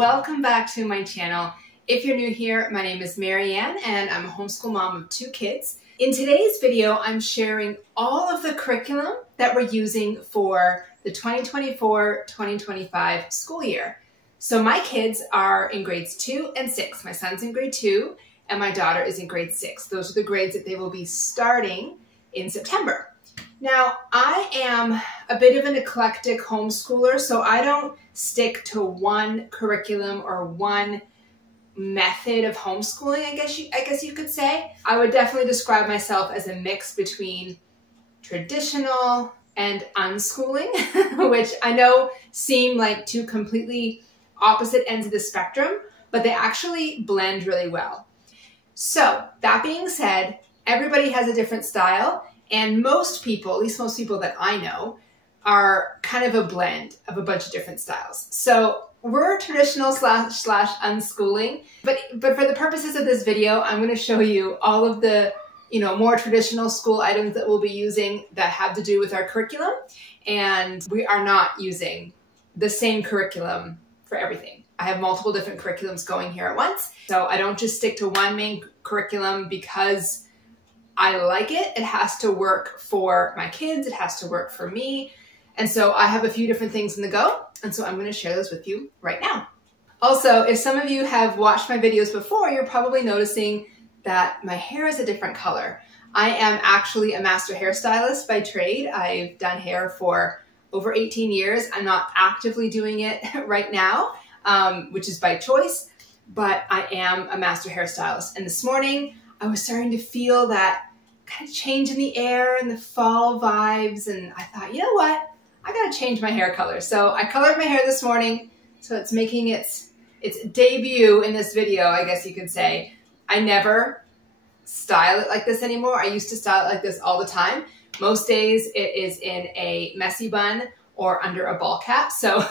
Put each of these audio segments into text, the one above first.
welcome back to my channel. If you're new here, my name is Maryann and I'm a homeschool mom of 2 kids. In today's video, I'm sharing all of the curriculum that we're using for the 2024-2025 school year. So my kids are in grades 2 and 6. My son's in grade 2 and my daughter is in grade 6. Those are the grades that they will be starting in September. Now, I am a bit of an eclectic homeschooler, so I don't stick to one curriculum or one method of homeschooling, I guess you could say. I would definitely describe myself as a mix between traditional and unschooling, which I know seem like 2 completely opposite ends of the spectrum, but they actually blend really well. So that being said, everybody has a different style. And most people, at least most people that I know, are kind of a blend of a bunch of different styles. So we're traditional slash unschooling, but for the purposes of this video, I'm going to show you all of the more traditional school items that we'll be using that have to do with our curriculum. And we are not using the same curriculum for everything. I have multiple different curriculums going here at once. So I don't just stick to one main curriculum because I like it. It has to work for my kids. It has to work for me. And so I have a few different things in the go. And so I'm going to share those with you right now. Also, if some of you have watched my videos before, you're probably noticing that my hair is a different color. I am actually a master hairstylist by trade. I've done hair for over 18 years. I'm not actively doing it right now, which is by choice, but I am a master hairstylist. And this morning, I was starting to feel that kind of change in the air and the fall vibes. And I thought, you know what? I gotta change my hair color. So I colored my hair this morning. So it's making its debut in this video, I guess you could say. I never style it like this anymore. I used to style it like this all the time. Most days it is in a messy bun or under a ball cap. So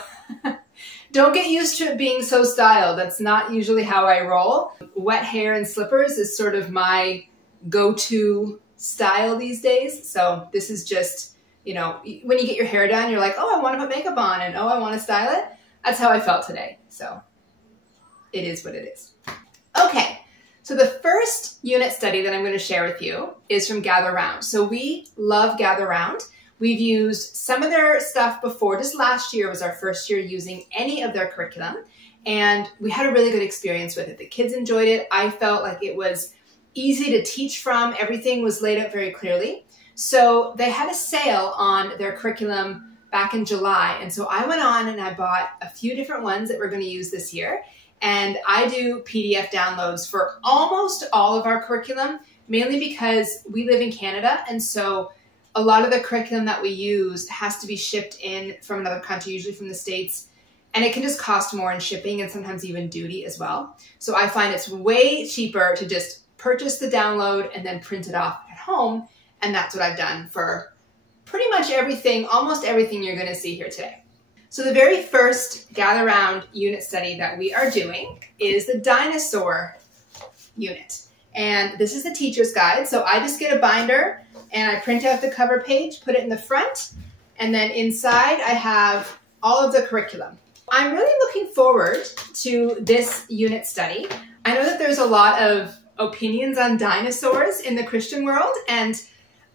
don't get used to it being so styled. That's not usually how I roll. Wet hair and slippers is sort of my go-to style these days. So this is just, when you get your hair done, you're like, oh, I want to put makeup on and oh, I want to style it. That's how I felt today. So it is what it is. Okay. So the first unit study that I'm going to share with you is from Gather Round. So we love Gather Round. We've used some of their stuff before. Just last year was our first year using any of their curriculum, and we had a really good experience with it. The kids enjoyed it. I felt like it was easy to teach from. Everything was laid out very clearly. So they had a sale on their curriculum back in July, and so I went on and I bought a few different ones that we're going to use this year. And I do PDF downloads for almost all of our curriculum, mainly because we live in Canada, and so a lot of the curriculum that we use has to be shipped in from another country, usually from the States, and it can just cost more in shipping and sometimes even duty as well. So I find it's way cheaper to just purchase the download and then print it off at home, and that's what I've done for pretty much everything, almost everything you're going to see here today. So the very first Gather Round unit study that we are doing is the Dinosaur Unit. And this is the teacher's guide. So I just get a binder and I print out the cover page, put it in the front, and then inside I have all of the curriculum. I'm really looking forward to this unit study. I know that there's a lot of opinions on dinosaurs in the Christian world, and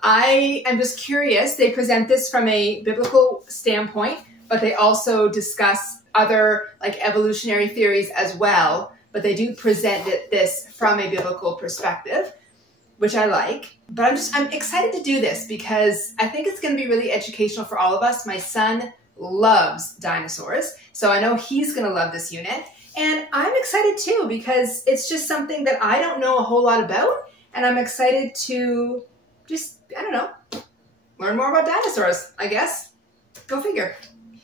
I am just curious. They present this from a biblical standpoint, but they also discuss other evolutionary theories as well, but they do present this from a biblical perspective, which I like. But I'm excited to do this because I think it's going to be really educational for all of us. My son loves dinosaurs, so I know he's going to love this unit. And I'm excited too because it's just something that I don't know a whole lot about, and I'm excited to just, I don't know, learn more about dinosaurs, I guess. Go figure.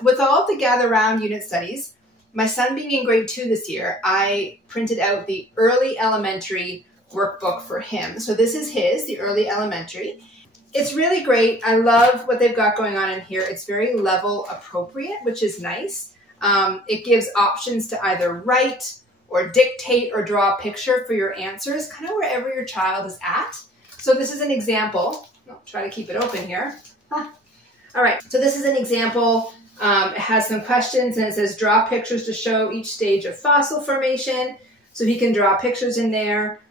With all of the Gather Round unit studies, my son being in grade 2 this year, I printed out the early elementary workbook for him. So this is the early elementary. It's really great. I love what they've got going on in here. It's very level appropriate, which is nice. It gives options to either write or dictate or draw a picture for your answers, kind of wherever your child is at. So this is an example. I'll try to keep it open here. All right, so this is an example It has some questions, and it says draw pictures to show each stage of fossil formation. So he can draw pictures in there.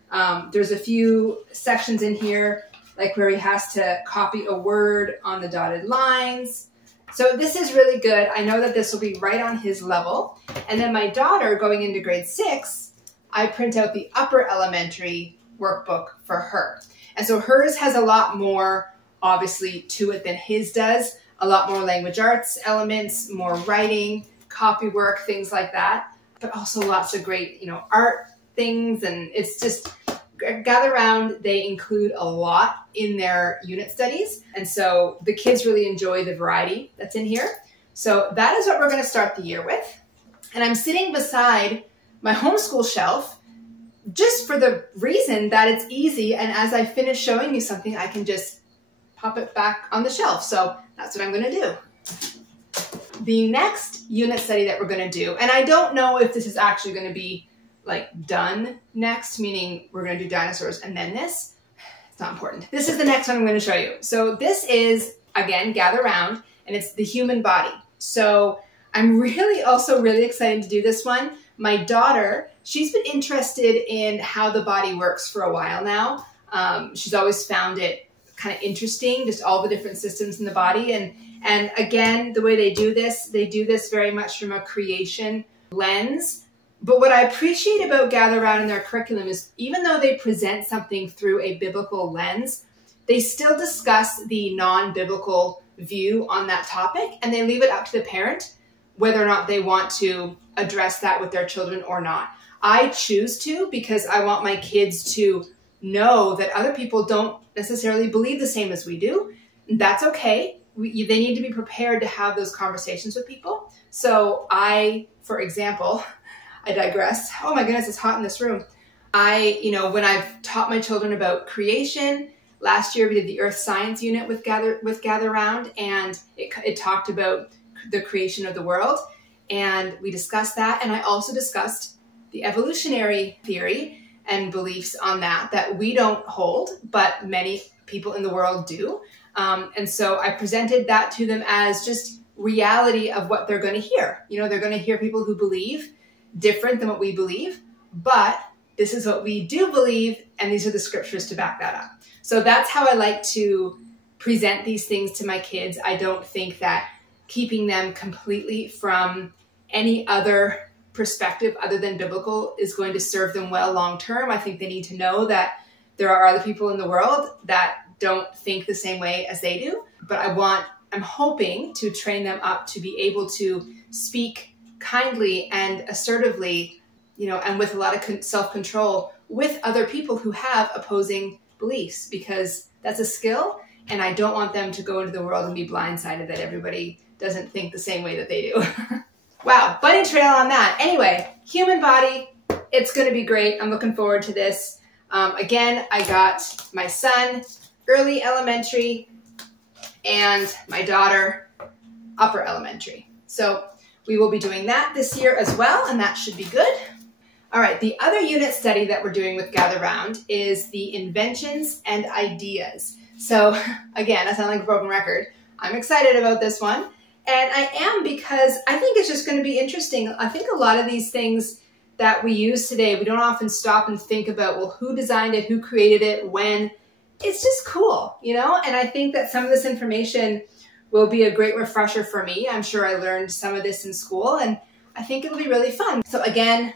There's a few sections in here, like where he has to copy a word on the dotted lines. So this is really good. I know that this will be right on his level. And then my daughter, going into grade 6, I print out the upper elementary workbook for her. And so hers has a lot more, obviously, to it than his does. A lot more language arts elements, more writing, copy work, things like that. But also lots of great, art things. And it's just, Gather Round, they include a lot in their unit studies. And so the kids really enjoy the variety that's in here. So that is what we're going to start the year with. And I'm sitting beside my homeschool shelf just for the reason that it's easy. And as I finish showing you something, I can just pop it back on the shelf. So that's what I'm going to do. The next unit study that we're going to do, and I don't know if this is actually going to be like done next, meaning we're going to do dinosaurs and then this. It's not important. This is the next one I'm going to show you. So this is, again, Gather Round, and it's the human body. So I'm also really excited to do this one. My daughter, she's been interested in how the body works for a while now. She's always found it kind of interesting, just all the different systems in the body. And again, the way they do this very much from a creation lens. But what I appreciate about Gather Round in their curriculum is even though they present something through a biblical lens, they still discuss the non-biblical view on that topic, and they leave it up to the parent whether or not they want to address that with their children or not. I choose to because I want my kids to know that other people don't necessarily believe the same as we do. That's okay. They need to be prepared to have those conversations with people. So for example, I digress. Oh my goodness, it's hot in this room. When I've taught my children about creation, last year we did the Earth Science Unit with Gather Round, and it talked about the creation of the world, and we discussed that. And I also discussed the evolutionary theory and beliefs on that we don't hold, but many people in the world do. And so I presented that to them as just reality of what they're going to hear. They're going to hear people who believe different than what we believe, but this is what we do believe, and these are the scriptures to back that up. So that's how I like to present these things to my kids. I don't think that keeping them completely from any other perspective other than biblical is going to serve them well long term. I think they need to know that there are other people in the world that don't think the same way as they do, but I'm hoping to train them up to be able to speak kindly and assertively, and with a lot of self-control with other people who have opposing beliefs, because that's a skill, and I don't want them to go into the world and be blindsided that everybody doesn't think the same way that they do. Wow, bunny trail on that. Anyway, human body, it's going to be great. I'm looking forward to this. Again, I got my son, early elementary, and my daughter, upper elementary. So we will be doing that this year as well, and that should be good. All right, the other unit study that we're doing with Gather Round is the Inventions and Ideas. So again, I sound like a broken record. I'm excited about this one, and I am because I think it's just going to be interesting. I think a lot of these things that we use today, we don't often stop and think about, well, who designed it, who created it, when. It's just cool, and I think that some of this information will be a great refresher for me. I'm sure I learned some of this in school, and I think it'll be really fun. So again,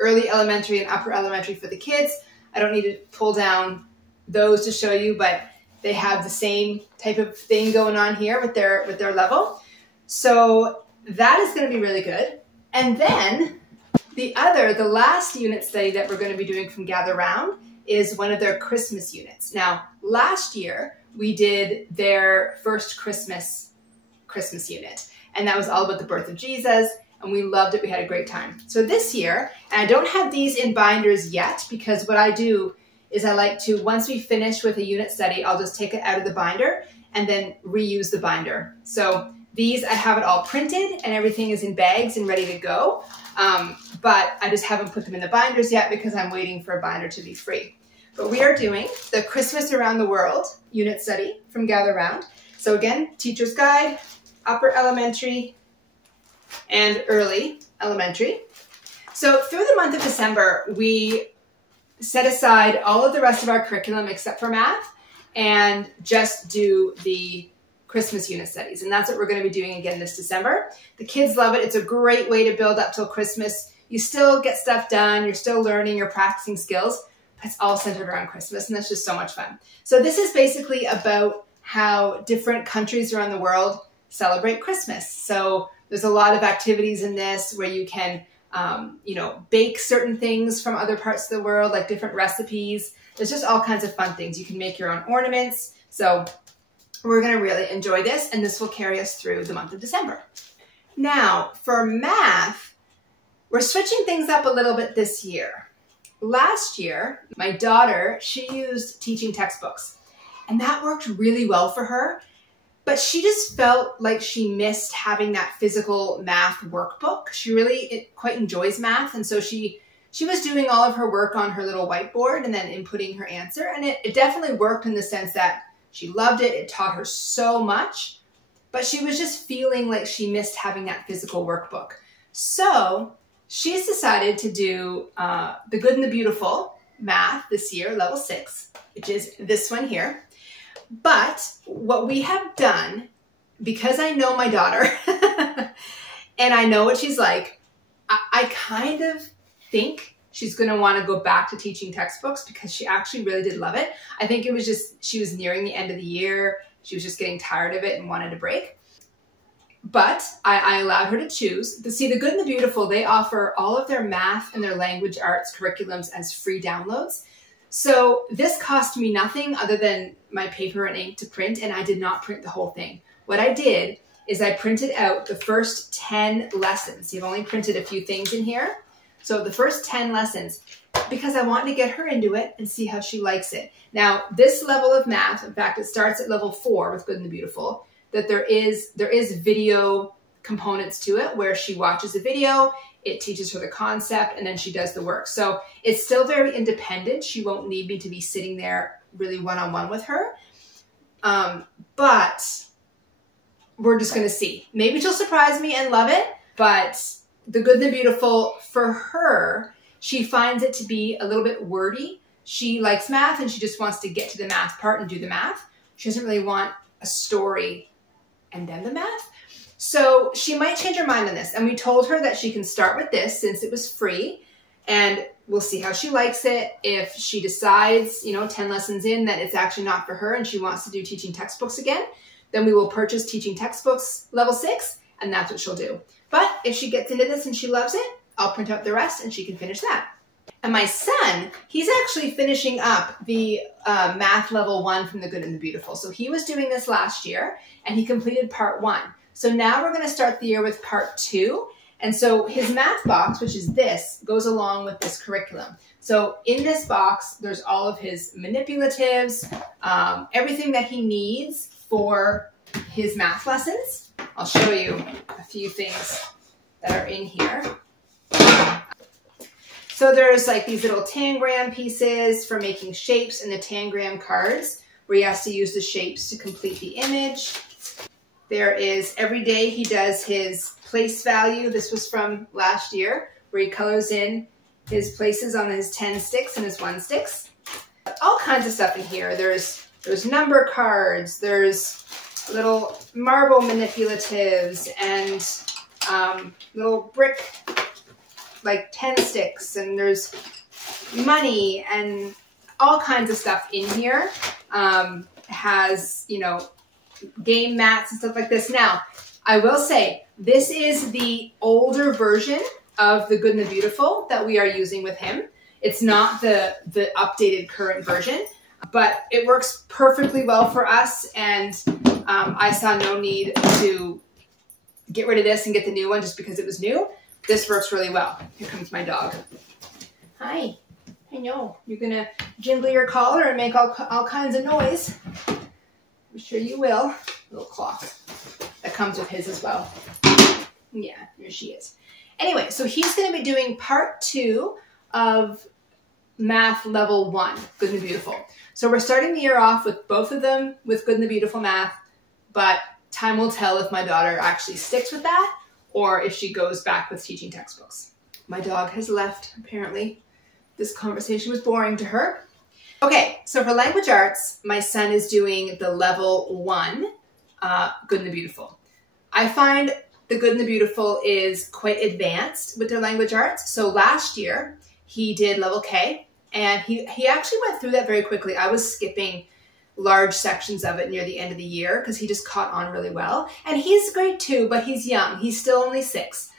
early elementary and upper elementary for the kids. I don't need to pull down those to show you, but they have the same type of thing going on here with their level. So that is going to be really good. And then the last unit study that we're going to be doing from Gather Round is one of their Christmas units. Now, last year we did their first Christmas unit, and that was all about the birth of Jesus, and we loved it. We had a great time. So this year, and I don't have these in binders yet, because what I do is I like to, once we finish with a unit study, I'll just take it out of the binder and then reuse the binder. So these, I have it all printed and everything is in bags and ready to go. But I just haven't put them in the binders yet because I'm waiting for a binder to be free. But we are doing the Christmas Around the World unit study from Gather Round. So again, teacher's guide, upper elementary, and early elementary. So through the month of December, we set aside all of the rest of our curriculum except for math and just do the Christmas unit studies. And that's what we're going to be doing again this December. The kids love it. It's a great way to build up till Christmas. You still get stuff done. You're still learning. You're practicing skills. But it's all centered around Christmas, and that's just so much fun. So this is basically about how different countries around the world celebrate Christmas. So there's a lot of activities in this where you can, bake certain things from other parts of the world, like different recipes. There's just all kinds of fun things. You can make your own ornaments. So we're going to really enjoy this, and this will carry us through the month of December. Now, for math, we're switching things up a little bit this year. Last year, my daughter, she used teaching textbooks, and that worked really well for her. But she just felt like she missed having that physical math workbook. She really quite enjoys math, and so she was doing all of her work on her little whiteboard and then inputting her answer. And it definitely worked in the sense that she loved it. It taught her so much, but she was just feeling like she missed having that physical workbook. So she's decided to do the Good and the Beautiful math this year, level 6, which is this one here. But what we have done, because I know my daughter and I know what she's like, I kind of think she's going to want to go back to teaching textbooks because she actually really did love it. I think it was just, she was nearing the end of the year. She was just getting tired of it and wanted a break. But I allowed her to choose. See, the Good and the Beautiful, they offer all of their math and their language arts curriculums as free downloads. So this cost me nothing other than my paper and ink to print, and I did not print the whole thing. What I did is I printed out the first 10 lessons. You've only printed a few things in here. So the first 10 lessons, because I wanted to get her into it and see how she likes it. Now, this level of math, in fact, it starts at level 4 with Good and the Beautiful, that there is video components to it where she watches a video, it teaches her the concept, and then she does the work. So it's still very independent. She won't need me to be sitting there really one-on-one with her. But we're just going to see. Maybe she'll surprise me and love it, but the Good and the Beautiful, for her, she finds it to be a little bit wordy. She likes math and she just wants to get to the math part and do the math. She doesn't really want a story and then the math. So she might change her mind on this. And we told her that she can start with this since it was free, and we'll see how she likes it. If she decides, 10 lessons in, that it's actually not for her and she wants to do teaching textbooks again, then we will purchase teaching textbooks level 6, and that's what she'll do. But if she gets into this and she loves it, I'll print out the rest and she can finish that. And my son, he's actually finishing up the math level 1 from the Good and the Beautiful. So he was doing this last year and he completed part 1. So now we're going to start the year with part 2. And so his math box, which is this, goes along with this curriculum. So in this box, there's all of his manipulatives, everything that he needs for his math lessons. I'll show you a few things that are in here. So there's like these little tangram pieces for making shapes and the tangram cards where he has to use the shapes to complete the image. There is, every day he does his place value. This was from last year, where he colors in his places on his 10 sticks and his 1 sticks. All kinds of stuff in here. There's number cards, there's little marble manipulatives, and little brick, like 10 sticks, and there's money and all kinds of stuff in here. Has, game mats and stuff like this. Now, I will say, this is the older version of the Good and the Beautiful that we are using with him. It's not the updated current version, but it works perfectly well for us, and I saw no need to get rid of this and get the new one just because it was new. This works really well. Here comes my dog. Hi. I know. You're going to jingle your collar and make all kinds of noise. I'm sure you will. Little cloth that comes with his as well. Yeah, here she is. Anyway, so he's going to be doing part 2 of math level 1, Good and the Beautiful. So we're starting the year off with both of them with Good and the Beautiful math, but time will tell if my daughter actually sticks with that or if she goes back with teaching textbooks. My dog has left, apparently. This conversation was boring to her. Okay, so for language arts, my son is doing the level 1, Good and the Beautiful. I find the Good and the Beautiful is quite advanced with their language arts. So last year, he did level K, and he actually went through that very quickly. I was skipping large sections of it near the end of the year because he just caught on really well. And he's grade 2, but he's young. He's still only 6.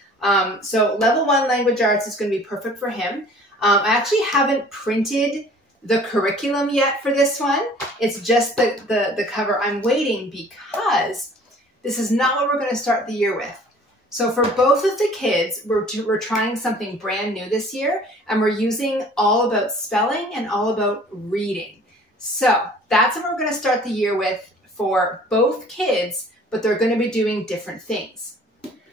So level 1 language arts is going to be perfect for him. I actually haven't printed the curriculum yet for this one. It's just the cover. I'm waiting because this is not what we're going to start the year with. So for both of the kids, we're trying something brand new this year, and we're using all about spelling and all about reading. So that's what we're going to start the year with for both kids, but they're going to be doing different things.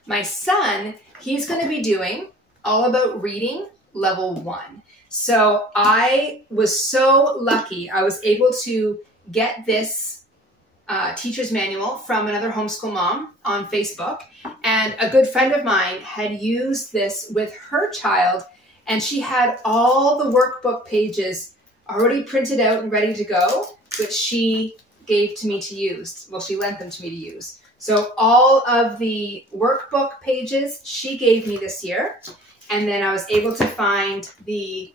My son, he's going to be doing all about reading level 1. So I was so lucky. I was able to get this teacher's manual from another homeschool mom on Facebook. And a good friend of mine had used this with her child, and she had all the workbook pages already printed out and ready to go, which she gave to me to use. Well, she lent them to me to use. So all of the workbook pages she gave me this year. And then I was able to find the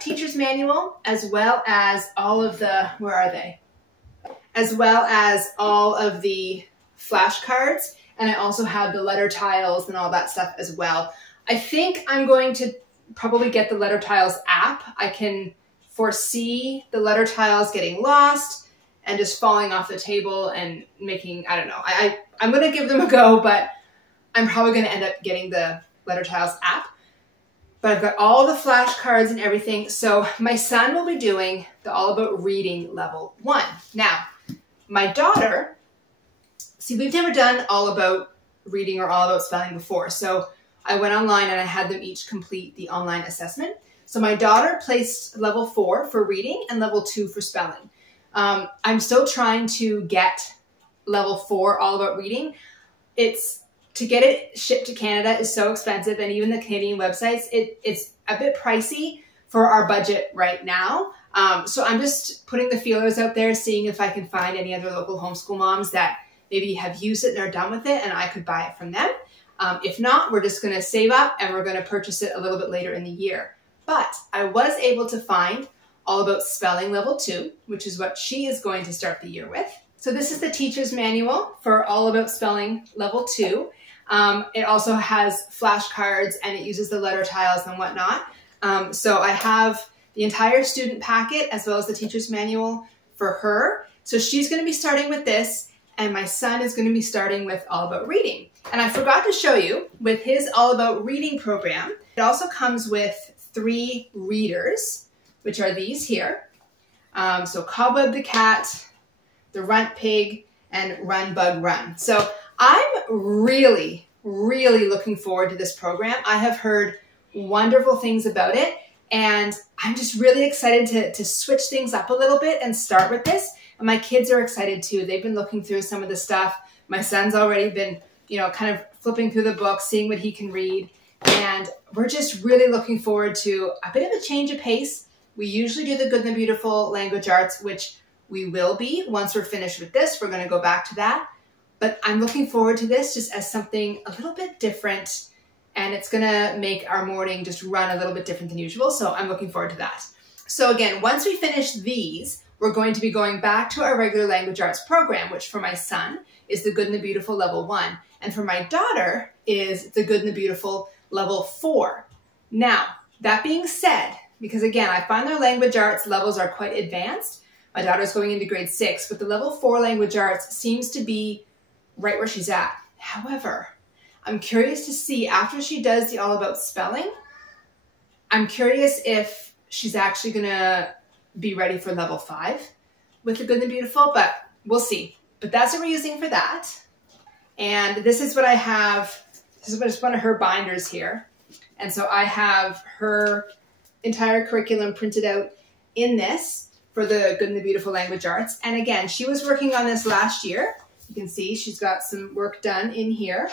teacher's manual, as well as all of the, where are they? As well as all of the flashcards. And I also have the letter tiles and all that stuff as well. I think I'm going to probably get the letter tiles app. I can foresee the letter tiles getting lost and just falling off the table and making, I don't know. I'm going to give them a go, but I'm probably going to end up getting the letter tiles app. But I've got all the flashcards and everything. So my son will be doing the All About Reading level 1. Now, my daughter, see, we've never done All About Reading or All About Spelling before. So I went online and I had them each complete the online assessment. So my daughter placed level 4 for reading and level 2 for spelling. I'm still trying to get level 4 All About Reading. To get it shipped to Canada is so expensive, and even the Canadian websites, it's a bit pricey for our budget right now. So I'm just putting the feelers out there, seeing if I can find any other local homeschool moms that maybe have used it and are done with it, and I could buy it from them. If not, we're just going to save up and we're going to purchase it a little bit later in the year. But I was able to find All About Spelling level 2, which is what she is going to start the year with. So this is the teacher's manual for All About Spelling level 2. It also has flashcards and it uses the letter tiles and whatnot. So I have the entire student packet as well as the teacher's manual for her. So she's going to be starting with this, and my son is going to be starting with All About Reading. And I forgot to show you, with his All About Reading program, it also comes with 3 readers, which are these here. So Cobweb the Cat, the Runt Pig, and Run Bug Run. So I'm really, really looking forward to this program. I have heard wonderful things about it, and I'm just really excited to switch things up a little bit and start with this. And my kids are excited too. They've been looking through some of the stuff. My son's already been, kind of flipping through the book, seeing what he can read. And we're just really looking forward to a bit of a change of pace. We usually do the Good and the Beautiful language arts, which we will be. Once we're finished with this, we're going to go back to that. But I'm looking forward to this just as something a little bit different, and it's going to make our morning just run a little bit different than usual. So I'm looking forward to that. So again, once we finish these, we're going to be going back to our regular language arts program, which for my son is the Good and the Beautiful level 1. And for my daughter is the Good and the Beautiful level 4. Now, that being said, because again, I find their language arts levels are quite advanced. My daughter's going into grade 6, but the level 4 language arts seems to be right where she's at. However, I'm curious to see, after she does the All About Spelling, I'm curious if she's actually gonna be ready for level 5 with the Good and the Beautiful, but we'll see. But that's what we're using for that. And this is what I have. This is just one of her binders here. And so I have her entire curriculum printed out in this for the Good and the Beautiful language arts. And again, she was working on this last year. You can see she's got some work done in here.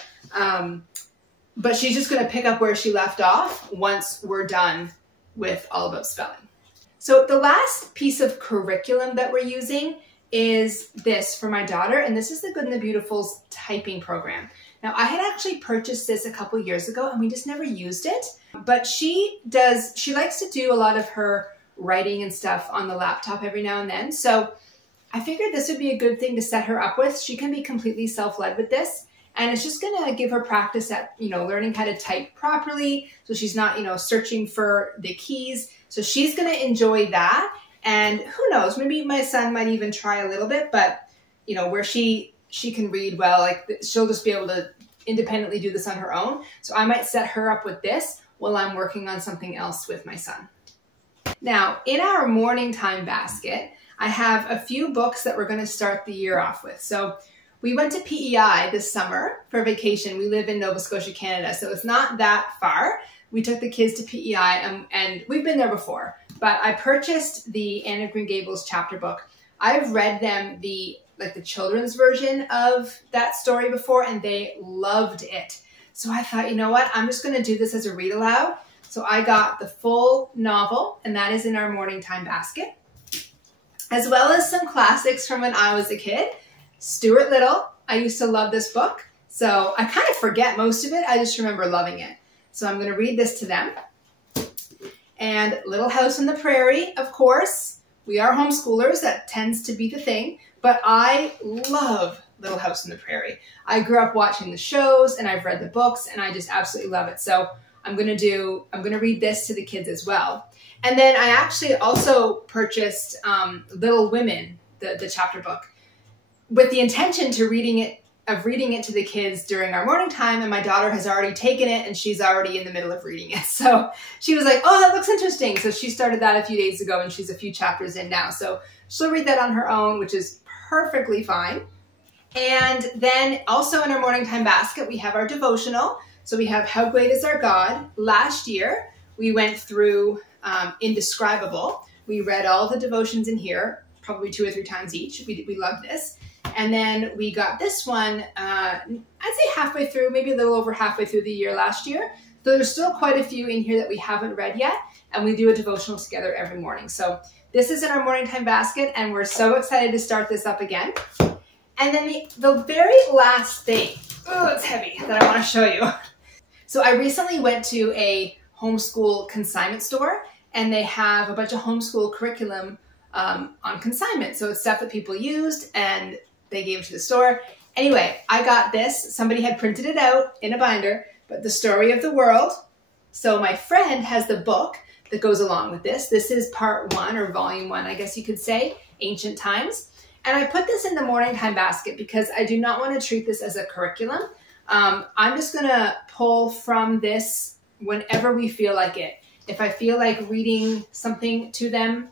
but she's just going to pick up where she left off once we're done with All About Spelling. So the last piece of curriculum that we're using is this for my daughter, and this is the Good and the Beautiful's typing program. Now, I had actually purchased this a couple years ago and we just never used it, but she likes to do a lot of her writing and stuff on the laptop every now and then. So I figured this would be a good thing to set her up with. She can be completely self-led with this, and it's just going to give her practice at, learning how to type properly. So she's not, searching for the keys. So she's going to enjoy that. And who knows, maybe my son might even try a little bit, but where she can read well, like she'll just be able to independently do this on her own. So I might set her up with this while I'm working on something else with my son. Now, in our morning time basket, I have a few books that we're going to start the year off with. So we went to PEI this summer for vacation. We live in Nova Scotia, Canada, so it's not that far. We took the kids to PEI and we've been there before, but I purchased the Anne of Green Gables chapter book. I've read them the children's version of that story before, and they loved it. So I thought, you know what, I'm just going to do this as a read aloud. So I got the full novel, and that is in our morning time basket, as well as some classics from when I was a kid. Stuart Little, I used to love this book. So I kind of forget most of it. I just remember loving it. So I'm going to read this to them. And Little House on the Prairie, of course. We are homeschoolers. That tends to be the thing. But I love Little House on the Prairie. I grew up watching the shows and I've read the books and I just absolutely love it. So I'm going to read this to the kids as well. And then I actually also purchased Little Women, the chapter book, with the intention to reading it to the kids during our morning time, and my daughter has already taken it and she's already in the middle of reading it. So she was like, oh, that looks interesting. So she started that a few days ago and she's a few chapters in now. So she'll read that on her own, which is perfectly fine. And then also in our morning time basket, we have our devotional. So we have How Great Is Our God. Last year, we went through Indescribable. We read all the devotions in here, probably 2 or 3 times each. We love this. And then we got this one, I'd say halfway through, maybe a little over halfway through the year last year. So there's still quite a few in here that we haven't read yet, and we do a devotional together every morning. So this is in our morning time basket, and we're so excited to start this up again. And then the very last thing, oh, it's heavy, that I want to show you. So I recently went to a homeschool consignment store, and they have a bunch of homeschool curriculum on consignment. So it's stuff that people used, and they gave it to the store. Anyway, I got this. Somebody had printed it out in a binder, but The Story of the World. So my friend has the book that goes along with this. This is part 1, or volume 1, I guess you could say, Ancient Times. And I put this in the morning time basket because I do not want to treat this as a curriculum. I'm just going to pull from this whenever we feel like it. If I feel like reading something to them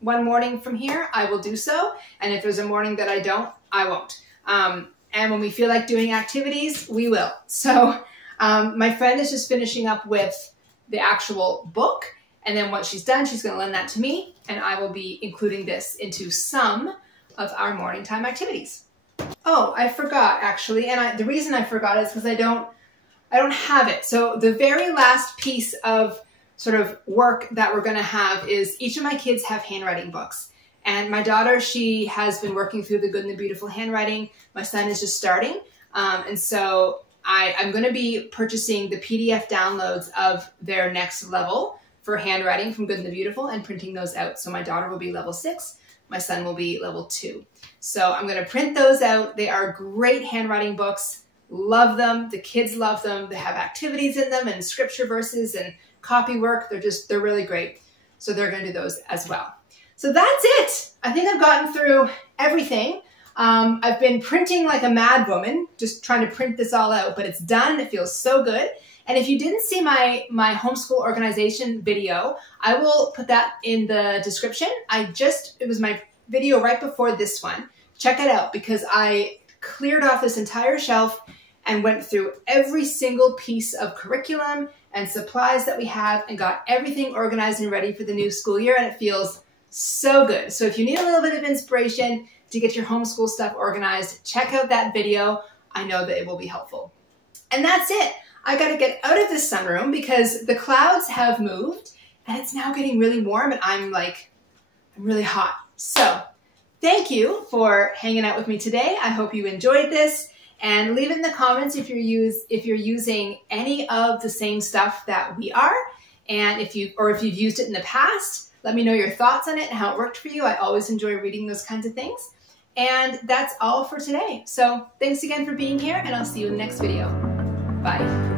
one morning from here, I will do so. And if there's a morning that I don't, I won't. And when we feel like doing activities, we will. So my friend is just finishing up with the actual book. And then once she's done, she's going to lend that to me. And I will be including this into some of our morning time activities. Oh, I forgot actually. And the reason I forgot is because I don't have it. So the very last piece of sort of work that we're going to have is each of my kids have handwriting books. And my daughter, she has been working through the Good and the Beautiful handwriting. My son is just starting. And so I'm going to be purchasing the PDF downloads of their next level for handwriting from Good and the Beautiful and printing those out. So my daughter will be level 6. My son will be level 2. So I'm going to print those out. They are great handwriting books. Love them. The kids love them. They have activities in them and scripture verses and copy work. They're really great. So they're going to do those as well. So that's it. I think I've gotten through everything. I've been printing like a mad woman, just trying to print this all out, but it's done. It feels so good. And if you didn't see my homeschool organization video, I will put that in the description. It was my video right before this one. Check it out because I cleared off this entire shelf and went through every single piece of curriculum and supplies that we have and got everything organized and ready for the new school year, and it feels so good. So if you need a little bit of inspiration to get your homeschool stuff organized, check out that video. I know that it will be helpful. And that's it. I got to get out of this sunroom because the clouds have moved and it's now getting really warm and I'm really hot. So thank you for hanging out with me today. I hope you enjoyed this, and leave it in the comments if you're using any of the same stuff that we are, and if you've used it in the past. Let me know your thoughts on it and how it worked for you. I always enjoy reading those kinds of things. And that's all for today. So thanks again for being here, and I'll see you in the next video. Bye.